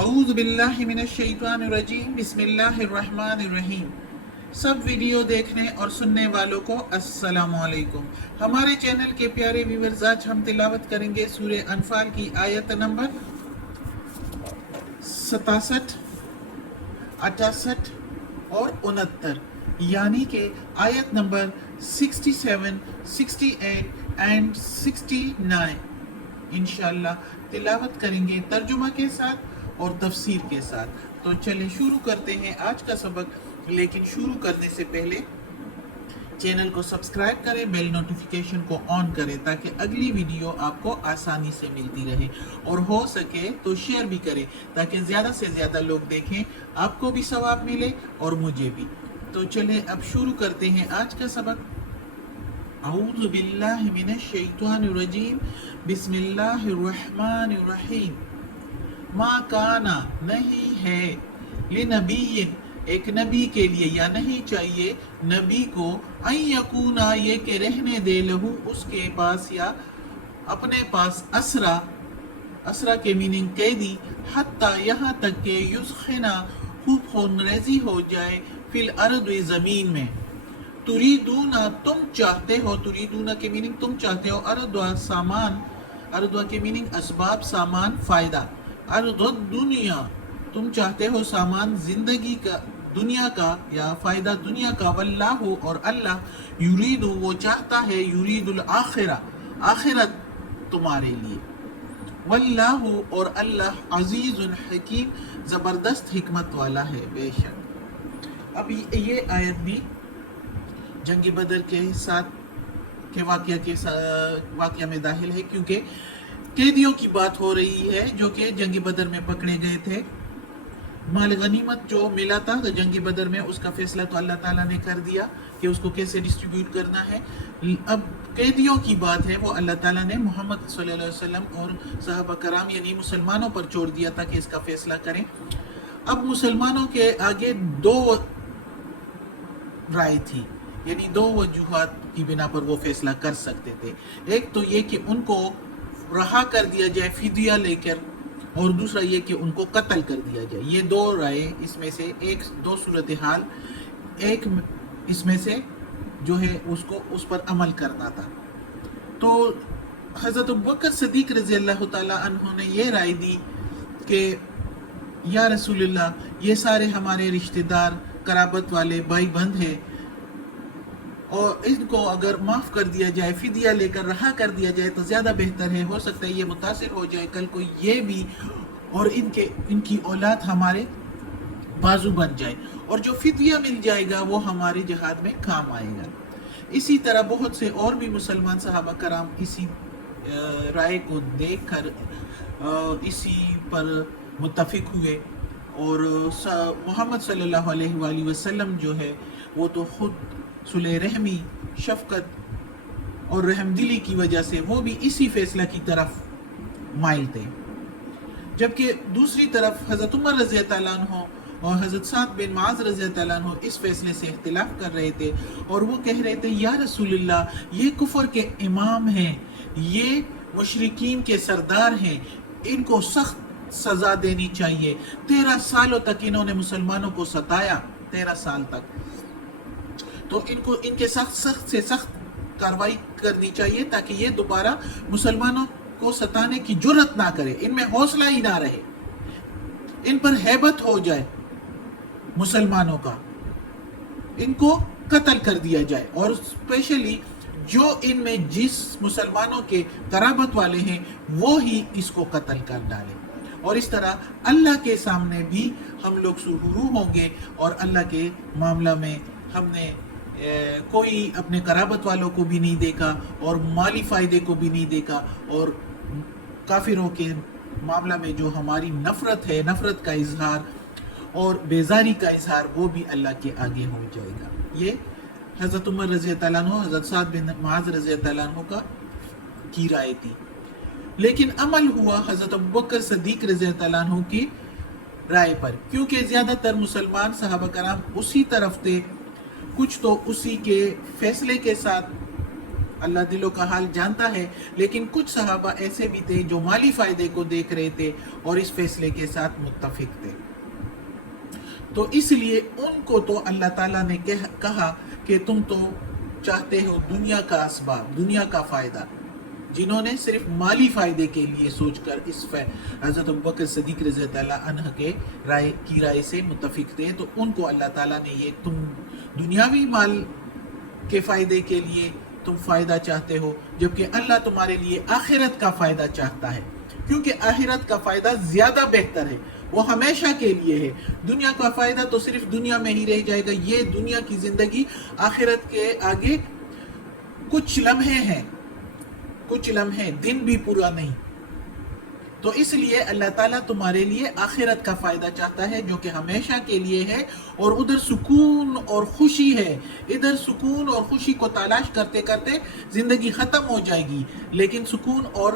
اعوذ باللہ من الشیطان الرجیم بسم اللہ الرحمن الرحیم۔ سب ویڈیو دیکھنے اور سننے والوں کو السلام علیکم۔ ہمارے چینل کے پیارے ویورز، آج ہم تلاوت کریں گے سورہ انفال کی آیت نمبر 67، 68 اور 69، یعنی کہ آیت نمبر 67، 68 اینڈ 69 انشاءاللہ تلاوت کریں گے ترجمہ کے ساتھ اور تفسیر کے ساتھ۔ تو چلیں شروع کرتے ہیں آج کا سبق، لیکن شروع کرنے سے پہلے چینل کو سبسکرائب کریں، بیل نوٹیفیکیشن کو آن کریں تاکہ اگلی ویڈیو آپ کو آسانی سے ملتی رہے، اور ہو سکے تو شیئر بھی کریں تاکہ زیادہ سے زیادہ لوگ دیکھیں، آپ کو بھی ثواب ملے اور مجھے بھی۔ تو چلیں اب شروع کرتے ہیں آج کا سبق۔ اعوذ باللہ من الشیطان الرجیم بسم اللہ الرحمن الرحیم۔ ما کانا نہیں ہے، لنبی ایک نبی کے لیے، یا نہیں چاہیے نبی کو، ان یکونا یہ کہ رہنے دے لہو اس کے پاس یا اپنے پاس، اسرا کے میننگ قیدی، حتی یہاں تک کہ یسخنا خوب خون ریزی ہو جائے، فی الارض زمین میں، تریدونا تم چاہتے ہو، تریدونا کے میننگ تم چاہتے ہو، اردوا سامان، اردوا کے میننگ اسباب، سامان، فائدہ، ارد دنیا تم چاہتے ہو سامان زندگی کا، دنیا کا یا فائدہ دنیا کا، واللہ اور اللہ، یرید وہ چاہتا ہے، یرید الاخرہ آخرت تمہارے لیے، واللہ اور اللہ، عزیز حکیم زبردست حکمت والا ہے بے شک۔ اب یہ آیت بھی جنگ بدر کے ساتھ کے واقعہ میں داخل ہے، کیونکہ قیدیوں کی بات ہو رہی ہے جو کہ جنگ بدر میں پکڑے گئے تھے۔ مال غنیمت جو ملا تھا تو جنگ بدر میں اس کا فیصلہ تو اللہ تعالیٰ نے کر دیا کہ اس کو کیسے ڈسٹریبیوٹ کرنا ہے۔ اب قیدیوں کی بات ہے، وہ اللہ تعالیٰ نے محمد صلی اللہ علیہ وسلم اور صحابہ کرام یعنی مسلمانوں پر چھوڑ دیا تھا کہ اس کا فیصلہ کریں۔ اب مسلمانوں کے آگے دو رائے تھی، یعنی دو وجوہات کی بنا پر وہ فیصلہ کر سکتے تھے۔ ایک تو یہ کہ ان کو رہا کر دیا جائے فدیہ لے کر، اور دوسرا یہ کہ ان کو قتل کر دیا جائے۔ یہ دو رائے، اس میں سے ایک، دو صورتحال، ایک اس میں سے جو ہے اس کو اس پر عمل کرنا تھا۔ تو حضرت ابوبکر صدیق رضی اللہ تعالیٰ عنہ نے یہ رائے دی کہ یا رسول اللہ، یہ سارے ہمارے رشتہ دار، قرابت والے، بھائی بند ہیں، اور ان کو اگر معاف کر دیا جائے، فدیہ لے کر رہا کر دیا جائے تو زیادہ بہتر ہے، ہو سکتا ہے یہ متاثر ہو جائے کل کو یہ بھی، اور ان کی اولاد ہمارے بازو بن جائے، اور جو فدیہ مل جائے گا وہ ہمارے جہاد میں کام آئے گا۔ اسی طرح بہت سے اور بھی مسلمان صحابہ کرام اسی رائے کو دیکھ کر اسی پر متفق ہوئے، اور محمد صلی اللہ علیہ وآلہ وسلم جو ہے وہ تو خود صلح رحمی، شفقت اور رحم دلی کی وجہ سے وہ بھی اسی فیصلہ کی طرف مائل تھے، جبکہ دوسری طرف حضرت عمر رضی اللہ عنہ اور حضرت سعد بن معاذ رضی اللہ عنہ اس فیصلے سے اختلاف کر رہے تھے، اور وہ کہہ رہے تھے یا رسول اللہ، یہ کفر کے امام ہیں، یہ مشرکین کے سردار ہیں، ان کو سخت سزا دینی چاہیے۔ 13 سالوں تک انہوں نے مسلمانوں کو ستایا، 13 سال تک، تو ان کے سخت سے سخت کارروائی کرنی چاہیے تاکہ یہ دوبارہ مسلمانوں کو ستانے کی جرت نہ کرے، ان میں حوصلہ ہی نہ رہے، ان پر ہیبت ہو جائے مسلمانوں کا، ان کو قتل کر دیا جائے، اور اسپیشلی جو ان میں جس مسلمانوں کے قرابت والے ہیں وہ ہی اس کو قتل کر ڈالے، اور اس طرح اللہ کے سامنے بھی ہم لوگ سرخرو ہوں گے، اور اللہ کے معاملہ میں ہم نے کوئی اپنے قرابت والوں کو بھی نہیں دیکھا، اور مالی فائدے کو بھی نہیں دیکھا، اور کافروں کے معاملہ میں جو ہماری نفرت ہے، نفرت کا اظہار اور بیزاری کا اظہار، وہ بھی اللہ کے آگے ہو جائے گا۔ یہ حضرت عمر رضی اللہ عنہ، حضرت سعد بن معاذ رضی اللہ عنہ کی رائے تھی، لیکن عمل ہوا حضرت ابوبکر صدیق رضی اللہ عنہ کی رائے پر، کیونکہ زیادہ تر مسلمان صحابہ کرام اسی طرف تھے، کچھ تو اسی کے فیصلے کے ساتھ اللہ دلوں کا حال جانتا ہے، لیکن کچھ صحابہ ایسے بھی تھے جو مالی فائدے کو دیکھ رہے تھے اور اس فیصلے کے ساتھ متفق تھے. تو اس لیے ان کو تو اللہ تعالیٰ نے کہا کہ تم تو چاہتے ہو دنیا کا اسباب، دنیا کا فائدہ. جنہوں نے صرف مالی فائدے کے لیے سوچ کر اس حضرت ابوبکر صدیق رضی اللہ عنہ کے رائے سے متفق تھے، تو ان کو اللہ تعالیٰ نے یہ تم دنیاوی مال کے فائدے کے لیے تم فائدہ چاہتے ہو، جبکہ اللہ تمہارے لیے آخرت کا فائدہ چاہتا ہے، کیونکہ آخرت کا فائدہ زیادہ بہتر ہے، وہ ہمیشہ کے لیے ہے. دنیا کا فائدہ تو صرف دنیا میں ہی رہ جائے گا. یہ دنیا کی زندگی، آخرت کے آگے کچھ لمحے ہیں، کچھ لمحے، دن بھی پورا نہیں. تو اس لیے اللہ تعالیٰ تمہارے لیے آخرت کا فائدہ چاہتا ہے جو کہ ہمیشہ کے لیے ہے، اور ادھر سکون اور خوشی ہے. ادھر سکون اور خوشی کو تلاش کرتے کرتے زندگی ختم ہو جائے گی، لیکن سکون اور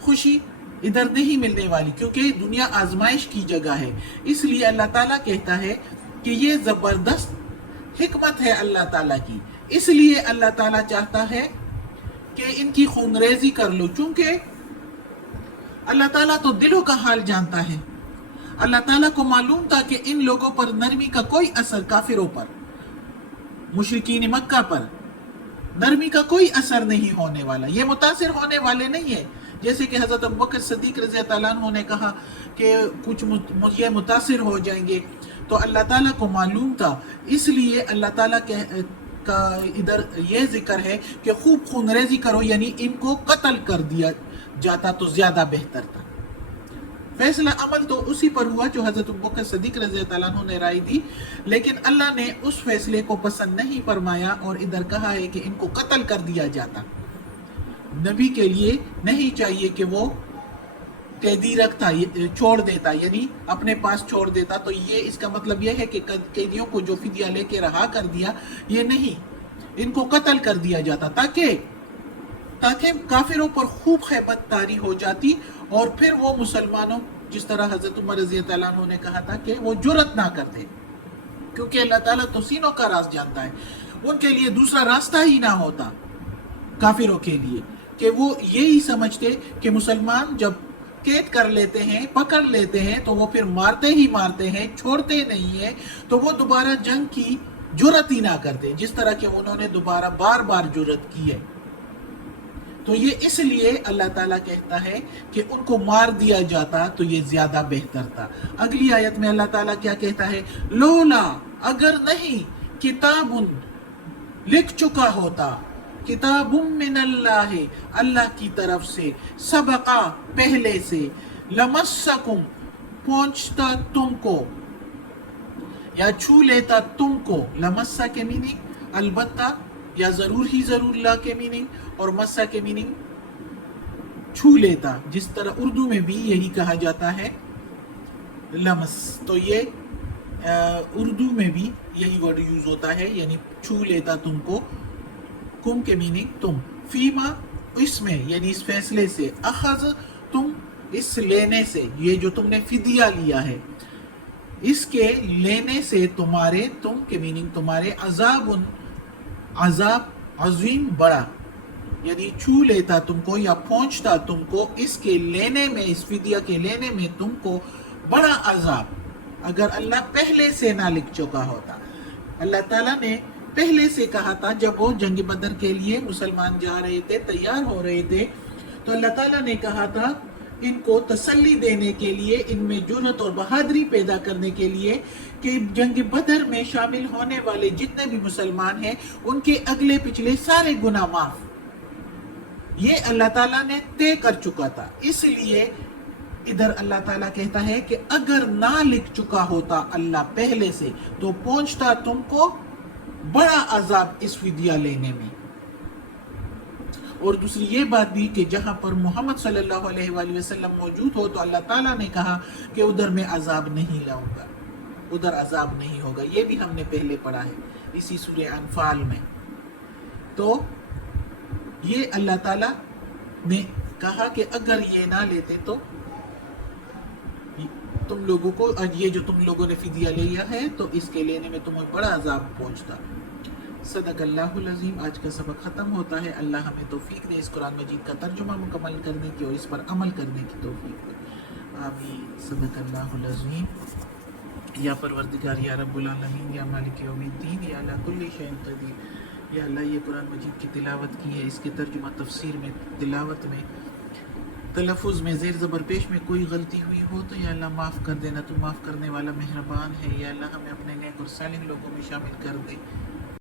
خوشی ادھر نہیں ملنے والی، کیونکہ دنیا آزمائش کی جگہ ہے. اس لیے اللہ تعالیٰ کہتا ہے کہ یہ زبردست حکمت ہے اللہ تعالیٰ کی. اس لیے اللہ تعالیٰ چاہتا ہے کہ ان کی خونریزی کر لو، چونکہ اللہ تعالیٰ تو دلوں کا حال جانتا ہے. اللہ تعالیٰ کو معلوم تھا کہ ان لوگوں پر نرمی کا کوئی اثر، کافروں پر، مشرکین مکہ پر نرمی کا کوئی اثر نہیں ہونے والا. یہ متاثر ہونے والے نہیں ہیں، جیسے کہ حضرت ابوبکر صدیق رضی اللہ عنہ نے کہا کہ کچھ یہ متاثر ہو جائیں گے. تو اللہ تعالیٰ کو معلوم تھا، اس لیے اللہ تعالیٰ کا ادھر یہ ذکر ہے کہ خوب خونریزی کرو، یعنی ان کو قتل کر دیا جاتا تو زیادہ بہتر تھا. فیصلہ عمل تو اسی پر ہوا جو حضرت ابوبکر صدیق رضی اللہ عنہ نے رائے دی، لیکن اللہ نے اس فیصلے کو پسند نہیں فرمایا اور ادھر کہا ہے کہ ان کو قتل کر دیا جاتا. نبی کے لیے نہیں چاہیے کہ وہ قیدی رکھتا، چھوڑ دیتا، یعنی اپنے پاس چھوڑ دیتا. تو یہ اس کا مطلب یہ ہے کہ قیدیوں کو جو فدیہ لے کے رہا کر دیا، یہ نہیں، ان کو قتل کر دیا جاتا تاکہ کافروں پر خوب خیبت طاری ہو جاتی، اور پھر وہ مسلمانوں، جس طرح حضرت عمر رضی اللہ عنہ نے کہا تھا کہ وہ جرأت نہ کرتے، کیونکہ اللہ تعالیٰ تو سینوں کا راز جانتا ہے. ان کے لیے دوسرا راستہ ہی نہ ہوتا کافروں کے لیے، کہ وہ یہی سمجھتے کہ مسلمان جب قید کر لیتے ہیں، پکڑ لیتے ہیں، تو وہ پھر مارتے ہی مارتے ہیں، چھوڑتے نہیں ہیں، تو وہ دوبارہ جنگ کی جرأت ہی نہ کرتے، جس طرح کہ انہوں نے دوبارہ بار بار جرأت کی ہے. تو یہ اس لیے اللہ تعالیٰ کہتا ہے کہ ان کو مار دیا جاتا تو یہ زیادہ بہتر تھا. اگلی آیت میں اللہ تعالیٰ کیا کہتا ہے؟ لولا، اگر نہیں، کتاب لکھ چکا ہوتا، کتاب من اللہ، اللہ کی طرف سے، سبقہ، پہلے سے، لمسکم، پہنچتا تم کو، یا چھو لیتا تم کو. لمسا کے میننگ البتہ یا ضرور ہی ضرور لا کے میننگ، اور مسا کے میننگ چھو لیتا، جس طرح اردو میں بھی یہی کہا جاتا ہے لمس. تو یہ اردو میں بھی یہی ورڈ یوز ہوتا ہے، یعنی چھو لیتا تم کو. کم کے میننگ تم، فیما، اس میں، یعنی اس فیصلے سے، اخذ تم، اس لینے سے، یہ جو تم نے فدیہ لیا ہے، اس کے لینے سے تمہارے، تم کے میننگ تمہارے، عذاب عظیم، بڑا، یعنی چھو لیتا تم کو یا پہنچتا تم کو اس کے لینے میں، اس فدیہ کے لینے میں تم کو بڑا عذاب، اگر اللہ پہلے سے نہ لکھ چکا ہوتا. اللہ تعالیٰ نے پہلے سے کہا تھا، جب وہ جنگ بدر کے لیے مسلمان جا رہے تھے، تیار ہو رہے تھے، تو اللہ تعالیٰ نے کہا تھا ان کو تسلی دینے کے لیے، ان میں جرأت اور بہادری پیدا کرنے کے لیے، کہ جنگ بدر میں شامل ہونے والے جتنے بھی مسلمان ہیں ان کے اگلے پچھلے سارے گناہ معاف. یہ اللہ تعالیٰ نے طے کر چکا تھا. اس لیے ادھر اللہ تعالیٰ کہتا ہے کہ اگر نہ لکھ چکا ہوتا اللہ پہلے سے، تو پہنچتا تم کو بڑا عذاب اس فدیہ لینے میں. اور دوسری یہ بات بھی کہ جہاں پر محمد صلی اللہ علیہ وآلہ وسلم موجود ہو، تو اللہ تعالیٰ نے کہا کہ ادھر میں عذاب نہیں لاؤں گا، ادھر عذاب نہیں ہوگا. یہ بھی ہم نے پہلے پڑھا ہے اسی سورہ انفال میں. تو یہ اللہ تعالیٰ نے کہا کہ اگر یہ نہ لیتے تو تم لوگوں کو، یہ جو تم لوگوں نے فدیہ لیا ہے، تو اس کے لینے میں تمہیں بڑا عذاب پہنچتا. صدق اللہ العظیم. آج کا سبق ختم ہوتا ہے. اللہ ہمیں توفیق دے اس قرآن مجید کا ترجمہ مکمل کرنے کی اور اس پر عمل کرنے کی توفیق دے. آمین. صدق اللہ العظیم. یا پروردگار، یا رب العالمین، یا مالک یوم الدین، یا اللہ کل شیء قدیر. یا اللہ یہ قرآن مجید کی تلاوت کی ہے، اس کے ترجمہ تفسیر میں، تلاوت میں، تلفظ میں، زیر زبر پیش میں کوئی غلطی ہوئی ہو تو یا اللہ معاف کر دینا. تو معاف کرنے والا مہربان ہے. یا اللہ ہمیں اپنے نیک اور صالح لوگوں میں شامل کر دے.